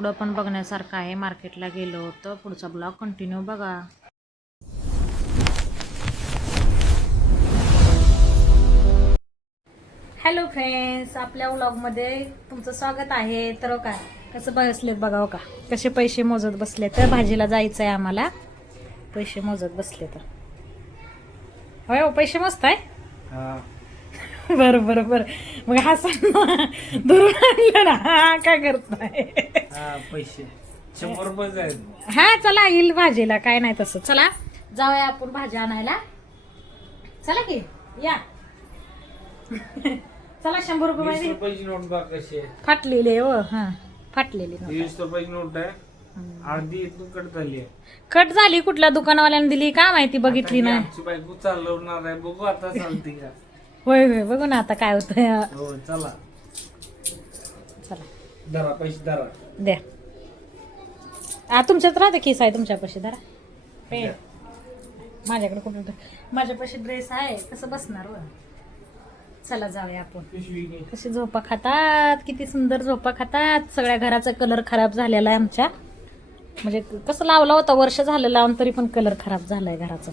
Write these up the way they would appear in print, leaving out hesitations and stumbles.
पुढं पण बघण्यासारखं आहे. मार्केटला गेलो होतो. पुढचा ब्लॉग कंटिन्यू बघा. हॅलो फ्रेंड्स, आपल्या व्लॉगमध्ये तुमचं स्वागत आहे. तर काय कसं बसलेत बघाव का, कसे पैसे मोजत बसले. तर भाजीला जायचं आहे आम्हाला, पैसे मोजत बसले. तर होय हो, पैसे मोजत आहे. बरं बरं बरं, मग दुरून आणलं ना. हा काय करताय? पैसे 100 रुपये आहेत. हा चला, येईल भाजीला, काय नाही तसं. चला जाऊया आपण भाजी आणायला. चला की या. चला 100 रुपये 20 मध्ये रुपयाची नोट बघ कशी आहे. फाटलेली आहे. हो हा, फाटलेली नोट. 20 रुपयाची नोट आहे. अर्धी इथून कट झाली आहे. कट झाली. कुठल्या दुकानवाल्याने दिली काय माहिती, बघितली आता ही नाही. आमची बायको चालवणार आहे, बघू आता चालते का. होय होय, बघू ना आता काय होतंय. हो चला, चला धरा पैसे धरा. द्या. तुमच्यात राहते केस आहे तुमच्यापाशी. धरा पे. माझ्याकडे कुठं, माझ्यापाशी ड्रेस आहे, कसं बसणार व. चला जाऊया आपण. पिशवी घे. कशी झोपा खातात, किती सुंदर झोपा खातात. सगळ्या घराचा कलर खराब झालेला आहे आमच्या. म्हणजे कसं लावला होता, वर्ष झालं लावून, तरी पण कलर खराब झालाय घराचा.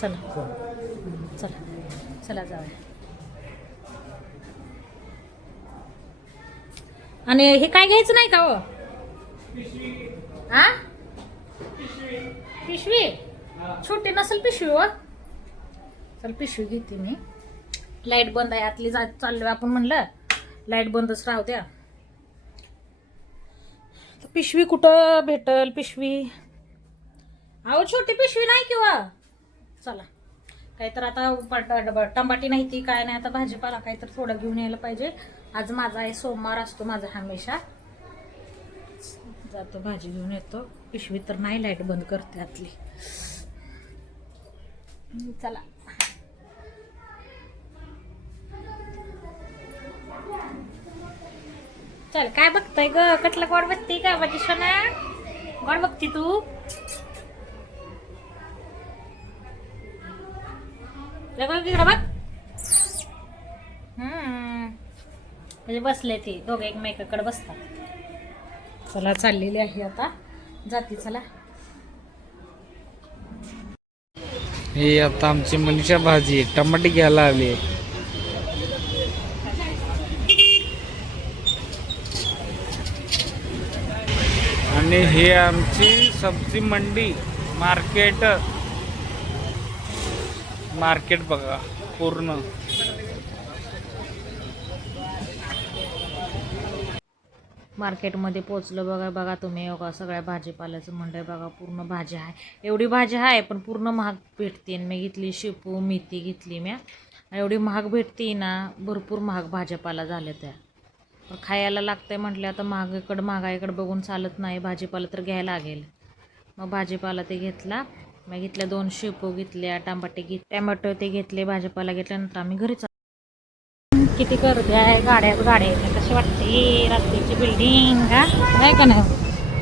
चला चला चला जाऊया. आणि हे काय घ्यायचं नाही का हो? हा पिशवी छोटी नसेल पिशवी व. चल पिशवी घेते मी. लाईट बंद आहे आतली. चाललोय आपण, म्हणलं लाईट बंदच राहू द्या. पिशवी कुठं भेटल पिशवी? अहो छोटी पिशवी नाही किंवा. चला काही तर आता टमाटी नाही ती काय नाही, आता भाजीपाला काही तर थोडं घेऊन यायला पाहिजे. आज माझा आहे, सोमवार असतो माझा हमेशा. जातो भाजी घेऊन येतो. पिशवी तर नाही, लाईट बंद करते आतली. चला चल. काय बघताय ग, कटला गोड बघते का माझी सोना? गोड बघती तू? इकडं बघ. म्हणजे बसले ते दोघे एकमेकाकडे बसतात. चला चाललेली आहे आता, जाती. चला हे आता आमची मनीषा भाजी टमाटे घ्यायला आली. आणि हे आमची सब्जी मंडी, मार्केट बघा पूर्ण. मार्केटमध्ये पोचलो बघा. बघा तुम्ही, बघा सगळ्या भाजीपाल्याचं मंडई बघा, पूर्ण भाजी आहे. एवढी भाजी आहे पण पूर्ण महाग भेटते. मी घेतली शेपू, मेथी घेतली मी. एवढी महाग भेटते ना, भरपूर महाग भाजीपाला झाल्या त्या. खायला लागतंय म्हटलं आता, महागाईकडे बघून चालत नाही. भाजीपाला तर घ्यायला लागेल. मग भाजीपाला ते घेतला. मी घेतल्या 2 शेपू घेतल्या, टमाटो ते घेतले, भाजीपाला घेतल्यानंतर आम्ही घरी. किती गर्दी आहे, गाड्या कशी वाटते रात्रीची बिल्डिंग का नाही का नाही?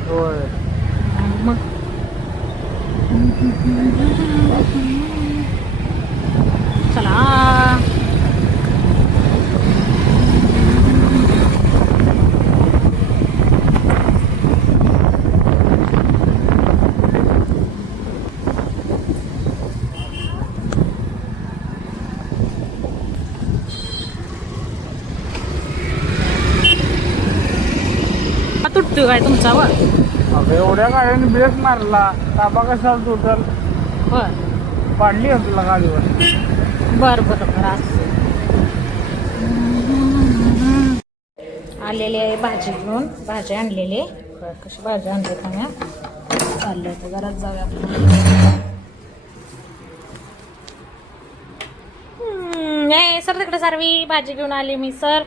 होय. मग चला तुटतोय काय तुमचा वर? अगं एवढ्या गाड्याने ब्रेक मारला, ताबा कसा टोटल बर पाडली आपल्याला गाडीवर. बर बर बर. आलेले आहे भाजी घेऊन, भाजी आणलेली. कशी भाजी आणली तुम्ही? चाललंय तर घरात जाऊया आपण. नाही सर, तिकडे सर्वी भाजी घेऊन आली मी सर.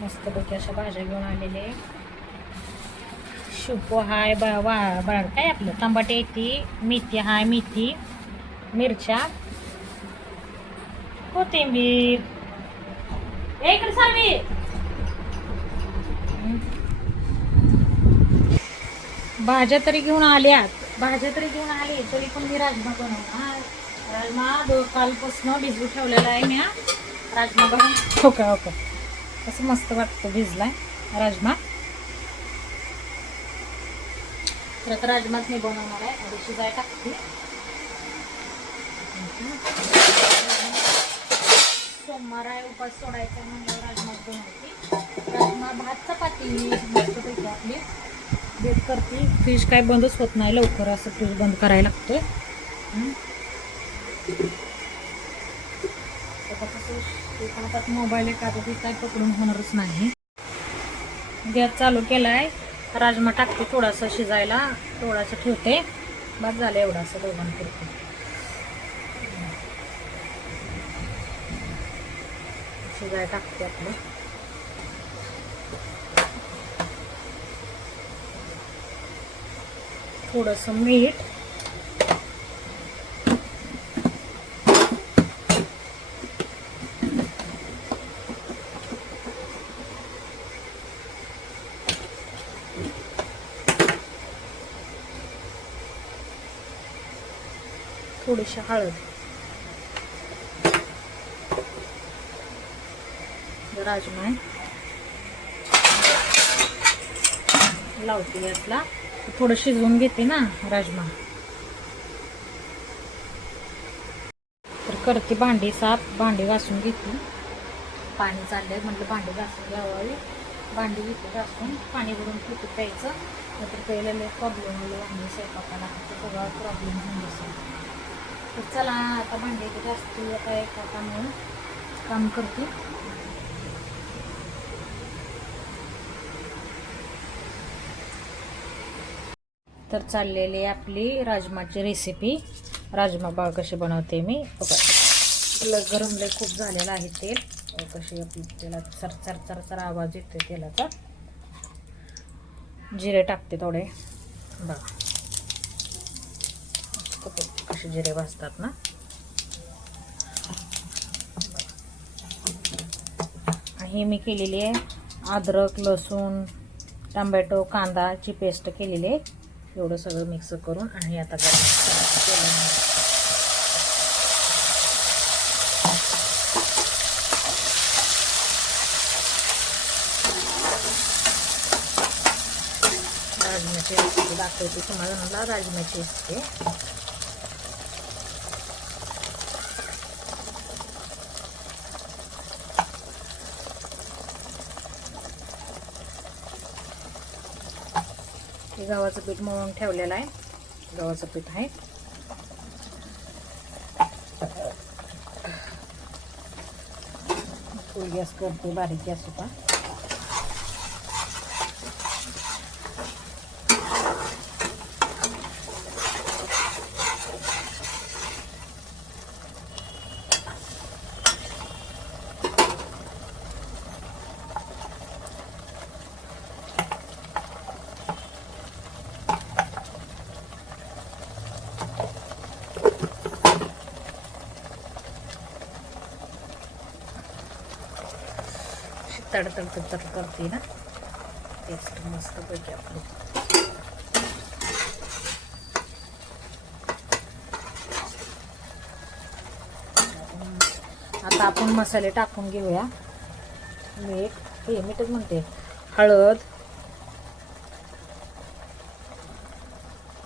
मस्तपैकी अशा भाज्या घेऊन आलेले. शेपू हाय, काय आपलं टमाटे येते, मेथी हाय, मेथी, मिरच्या, कोथिंबीर. इकडे सर्वी. भाज्या तरी घेऊन आल्यात, तरी पण मी राजमा बनवणार. राजमा कालपासून भिजवून ठेवलेला आहे मी. राजमा बघा हो का असं मस्त वाटतं भिजलाय राजमा. तर आता राजमाच मी बनवणार आहे आणि शिजाय टाकते. सोमवार आहे उपास सोडायचा म्हणल्यावर राजमा बनवते. राजमा भात चपाती मस्तपैकी आपली बेत करते. फ्रीज काय बंदच होत नाही लवकर, असं फ्रीज बंद करायला लागतोय. हातात मोबाईल एक आता ती काय पकडून होणारच नाही. गॅस चालू केला आहे. राजमा टाकते थोडासा शिजायला, थोडासा ठेवते. बस झालं एवढासा दोघांपुरते. शिजायला टाकते आपलं. थोडंसं मीठ, थोडीशी हळद, राजमा आहे लावते यातला. थोडं शिजवून घेते ना राजमा. तर करते भांडी साफ, भांडी घासून घेते. पाणी चाललंय म्हटलं भांडी घासून घ्यावी. भांडी घेते घासून, पाणी भरून ठेवते प्यायचं. नंतर पहिला लय प्रॉब्लेम आलो आणि स्वयंपाकाला सगळा प्रॉब्लेम होऊन बसेल. तर चला आता भांडी घासते. आता एका कामावर काम करते. तर चाललेली आपली राजमाची रेसिपी. राजमा बाळ कसे बनवते मी बघा. गरम लय खूप झालेलं आहे तेल. कशी आपली तेलात चरचर आवाज येतो तेलाचा. जिरे टाकते थोडे बघा, कसे जिरे भाजतात ना. हे मी केलेली आहे अद्रक, लसूण, टोमॅटो, कांदाची पेस्ट केलेली आहे. एवढं सगळं मिक्स करून आणि आता राजमाची रेसिपी दाखवते तुम्हाला. मला राजमाची असते. गव्हाचं पीठ मळून ठेवलेलं आहे. गव्हाचं पीठ आहे. फुल गॅस करते, बारीक गॅस होता. तडतड करते ना, टेस्ट मस्त पैकी आपली. आता आपण मसाले टाकून घेऊया. मीठच म्हणते, हळद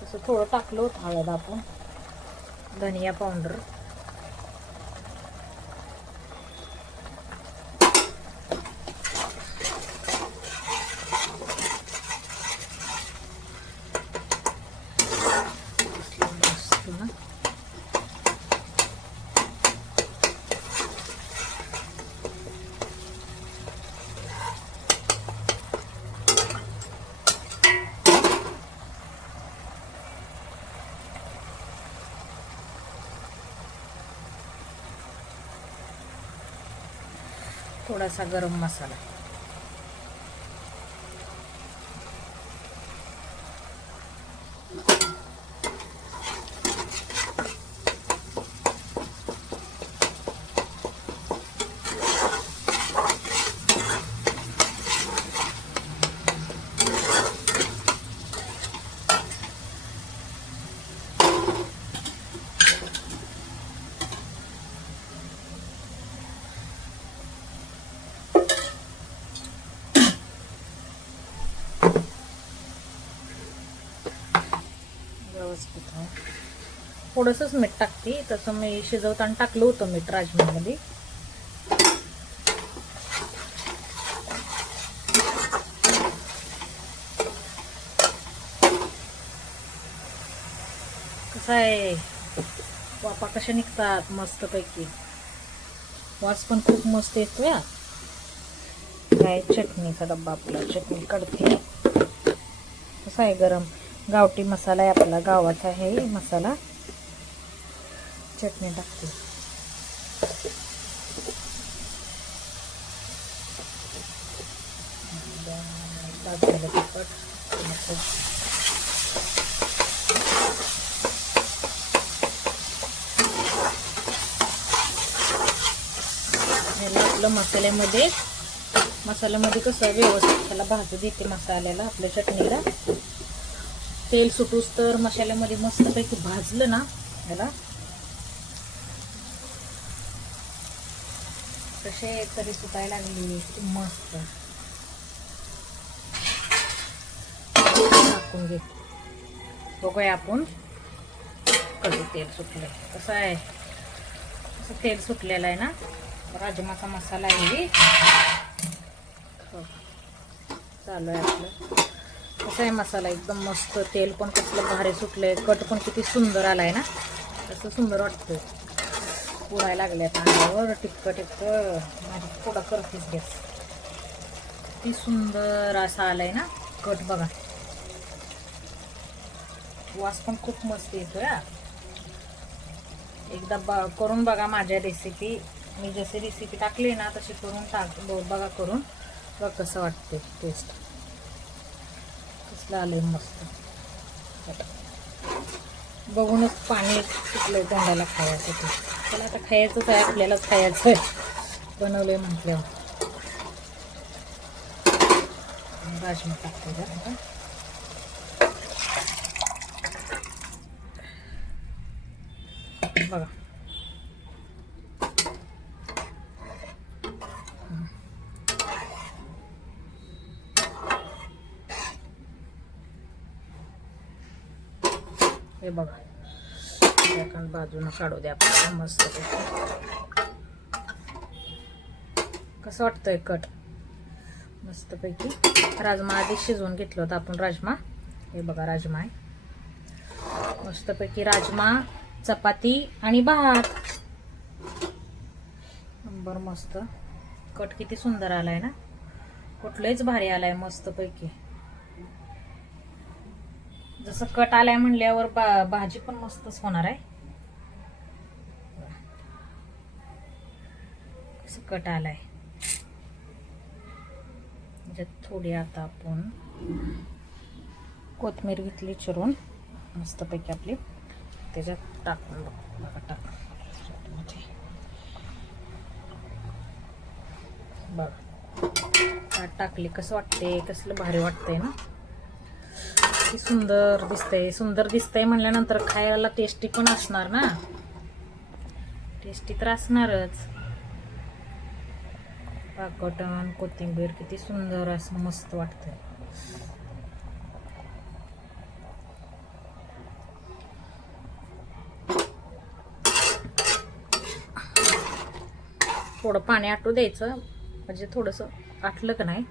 तसं थोडं टाकलं होतं हळद आपण. धनिया पावडर, थोडासा गरम मसाला. तेच पीठ आहे. थोडंसंच मीठ टाकते, तसं मी शिजवताना टाकलं होतं मीठ राजमामध्ये. कसं आहे, वाफा कशा निघतात मस्तपैकी. वास पण खूप मस्त येतो या. काय चटणीचा डब्बा आपला, चटणी काढते. कसा आहे, गरम गावठी मसाला आहे आपला, गावाचा आहे मसाला. चटणी टाकते. टाकलेलं तिखट आपलं मसाल्यामध्ये कसं व्यवस्थित त्याला भाजू देते मसाल्याला, आपल्या चटणीला. तेल सुटूस तर मसाल्यामध्ये मस्तपैकी भाजलं ना याला, कसे तरी सुटायला लागली मस्त. टाकून घे, बघूया आपण कसं तेल सुटलं. कसं आहे, कसं तेल सुटलेलं आहे ना. राजमाचा मसाला आहे चालू आहे आपलं. कसं आहे मसाला एकदम मस्त, तेल पण कसलं भारी सुटलंय, कट पण किती सुंदर आलाय ना. कसं सुंदर वाटतंय. पुरायला लागले अंगावर टिपक माझी थोडा करतेच गॅस. किती सुंदर असा आलाय ना कट, बघा. वास पण खूप मस्त येतोय. एकदा करून बघा माझ्या रेसिपी. मी जशी रेसिपी टाकली ना तशी करून बघा करून. बघ कसं वाटते टेस्ट, कसलं आलंय मस्त. बघूनच पाणी सुटलंय तोंडाला खायसाठी. त्याला आता खायचंच आहे, आपल्यालाच खायचं आहे, बनवलंय म्हटल्यावर. राजमा टाकते जरा. बघा हे बघा, एका बाजूनं काढू द्या आपल्याला मस्त. कसं वाटतंय कट मस्तपैकी. राजमा आधी शिजवून घेतलं होतं आपण राजमा. हे बघा राजमा आहे मस्तपैकी. राजमा, चपाती आणि भात. नंबर मस्त. कट किती सुंदर आलाय ना, कुठलंच भारी आलाय मस्तपैकी. जसं कट आलाय म्हणल्यावर भाजी पण मस्तच होणार आहे. कसं कट आलाय म्हणजे थोडी आता आपण कोथिंबीर घेतली चिरून मस्तपैकी आपली, त्याच्यात टाकून बघा बघा टाकली. कसं वाटते, कसलं भारी वाटतंय ना. सुंदर दिसतंय. सुंदर दिसतंय म्हणल्यानंतर खायला टेस्टी पण असणार ना. टेस्टी तर असणारच. पाकटन कोथिंबीर किती सुंदर असं मस्त वाटतंय. थोडं पाणी आटू द्यायचं, म्हणजे थोडंसं आटलं का नाही,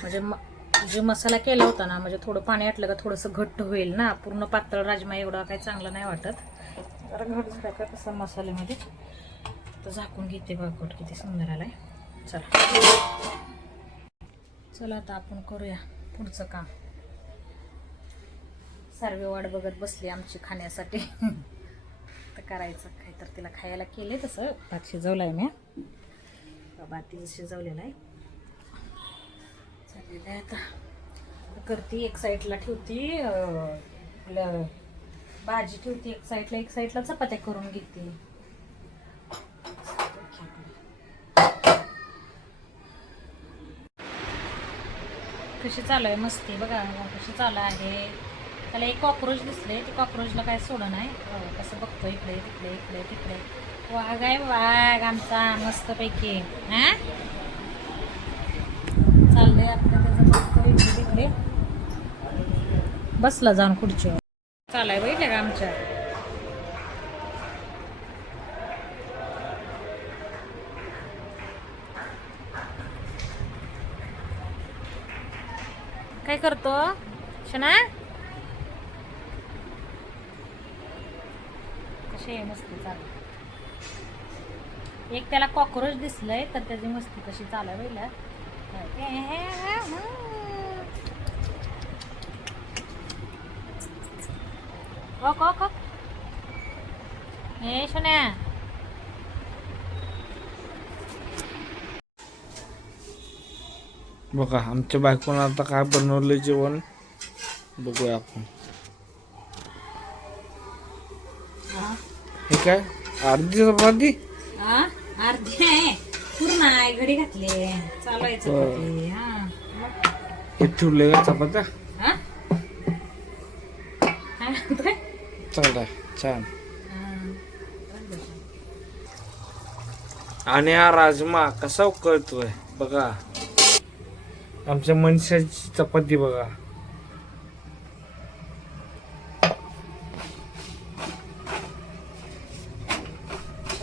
म्हणजे जे मसाला केला होता ना, म्हणजे थोडं पाणी आटलं का थोडंसं घट्ट होईल ना. पूर्ण पातळ राजमा एवढा काही चांगला नाही वाटत. जरा घट झाला का कसं मसाल्यामध्ये. तर झाकून घेते बघ, कट किती सुंदर आलाय. चला आता आपण करूया पुढचं काम. सर्व वाट बघत बसली आमची खाण्यासाठी. तर करायचं काय, तर तिला खायला केलंय तसं. भात शिजवलाय मी, भात शिजवलेला आहे. चालेल आहे आता. करते एक साईडला ठेवती आपलं भाजी, ठेवते एक साईडला, एक साईडला चपात्या करून घेते. कशी चालू आहे मस्ती बघा, कशी चालू आहे. त्याला एक कॉक्रोच दिसले, ते कॉक्रोचला काय सोडं नाही. कसं बघतो इकडे तिकडे इकडे तिकडे. वाघ आहे वाघ आमचा मस्तपैकी. हा चाललंय आपलं त्याचं बघतो इकडे तिकडे. बसला जाऊन खुर्चीवर. चालाय बघितलं का आमच्या. काय करतो शना? कशी आहे मस्ती चालू. एक त्याला कॉक्रोच दिसलंय तर त्याची मस्ती कशी चालू आहे पहिला. हे शोन्या. बघा आमच्या बायकोनं आता काय बनवलं जेवण बघूया आपण. हे काय अर्धी चपाती? अर्धी आहे पूर्ण आहे. घडी घातली चालवायचं. हा हे ठेवले का चपात्या? चालतंय छान. आणि हा राजमा कसा उकळतोय बघा. आमच्या मनुष्याची चपाती बघा.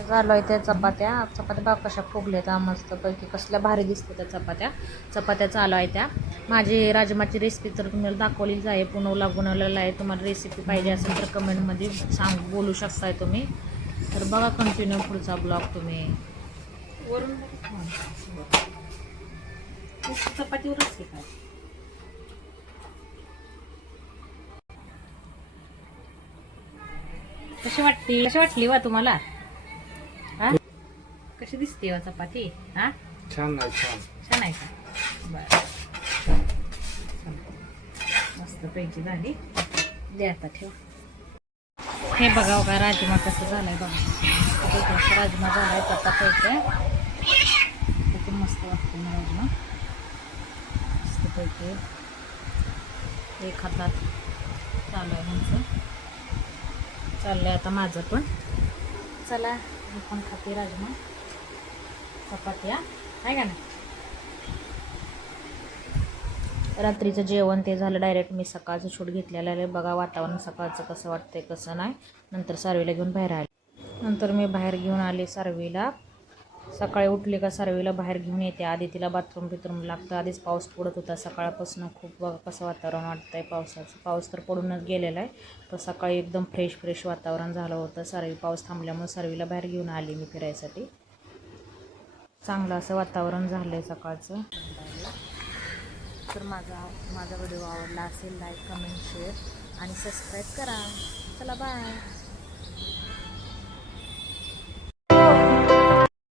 झालो आहे त्या चपात्या. चपात्या बघा कशा फुगल्या त्या मस्तपैकी. कसल्या भारी दिसते त्या चपात्या चालू आहे त्या. माझी राजमाची रेसिपी तर तुम्हाला दाखवलीच आहे. पुनवला बनवलेला आहे. तुम्हाला रेसिपी पाहिजे असेल तर कमेंटमध्ये बोलू शकताय तुम्ही. तर बघा कंटिन्यू पुढचा ब्लॉग तुम्ही. वरून चपातीवरच काय कशी वाटली वा तुम्हाला? कशी दिसते वा चपाती? छान आहे छान आहे का? बरं मस्त पैकी झाली. दे आता ठेव. हे बघा बघा राजमा कसं झालाय बघा. राजमा झालाय चपात्या. खूप मस्त वाटते ना राजमा. मस्त पैकी एक हातात चालू आहे ह्यांचं. चाललंय आता माझं पण. चला मी पण खाते राजमा चपात्या आहे का ना. रात्रीचं जेवण ते झालं. डायरेक्ट मी सकाळचं शूट घेतलेलं आहे. बघा वातावरण सकाळचं कसं वाटतंय कसं नाही. नंतर सारवीला घेऊन बाहेर आले. नंतर मी बाहेर घेऊन आले सारवीला. सकाळी उठले का सारवीला बाहेर घेऊन येते. आधी तिला बाथरूम लागतं. आधीच पाऊस पडत होता सकाळपासून खूप. बघा कसं वातावरण वाटतंय पावसाचं. पाऊस तर पडूनच गेलेला आहे. तर सकाळी एकदम फ्रेश वातावरण झालं होतं. सारवी पाऊस थांबल्यामुळे सारवीला बाहेर घेऊन आली मी फिरायसाठी. चांगलं असं वातावरण झालं आहे सकाळचं. तर माझा व्हिडिओ आवडला असेल लाईक कमेंट शेअर आणि सबस्क्राईब करा. चला बाय.